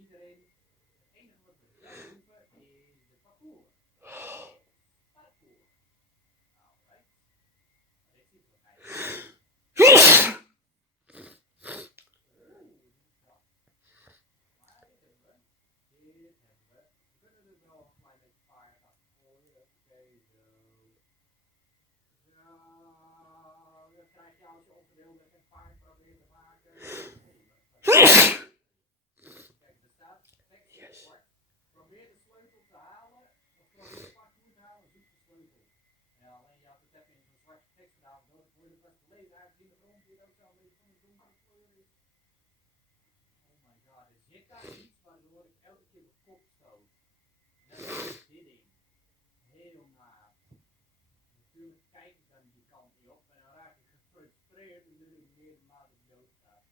iedereen. Het enige wat we wel hoeven is de parcours. Parcours. Alright. Maar dit ziet er eigenlijk. Maar dit hebben we. We kunnen er wel een klein beetje paard achter gooien. Oké, zo. Zo. Dan krijg je als je onverdeeld met een paard probeert te maken. Kijk, er staat tekst in zwart. Probeer de sleutel te halen. Of probeer het parcours te halen. Zoek de sleutel. Ja, alleen je had het even in zo'n zwarte tekst gedaan. Door het moeilijk was te lezen. Eigenlijk in de grond hier ook zo een beetje van de donkere kleur is. Oh my god, er zit daar iets waardoor ik elke keer mijn kop stoot. Net als dit ding. Heel naar. Natuurlijk kijk ik dan die kant niet op en dan raak ik gefrustreerd en wil ik meer mate dood gaan.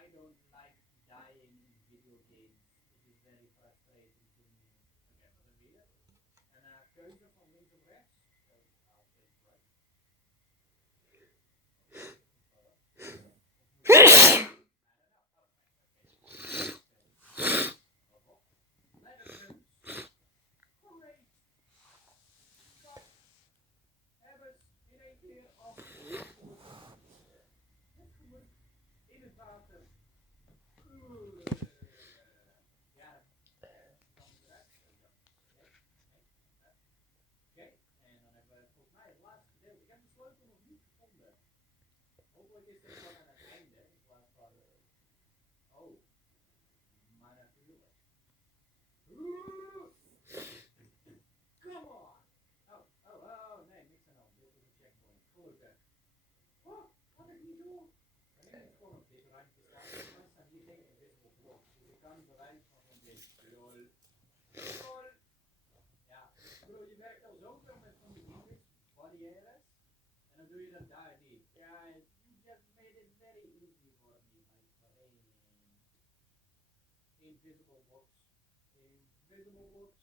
I don't like dying in video games. It is very frustrating to me. Oké, wat hebben we hier? Een keuze van links of rechts. So, I'll take right. Hopelijk is dit gewoon aan het einde in plaats van. Oh, maar natuurlijk. Come on! Nee, niks aan de hand. Dit is een checkpoint. Gelukkig. Oh, wat ik niet doe. Wanneer ik gewoon op dit randje sta, dan staan hier geen invisible blocks. Dus ik kan bewijs van zo'n beetje. Lol. Lol. Ja, ik bedoel, je werkt al zoveel met van die barrières. En dan doe je dat daar niet. Ja, you just made it very easy for me, my friend. Invisible box. Invisible box.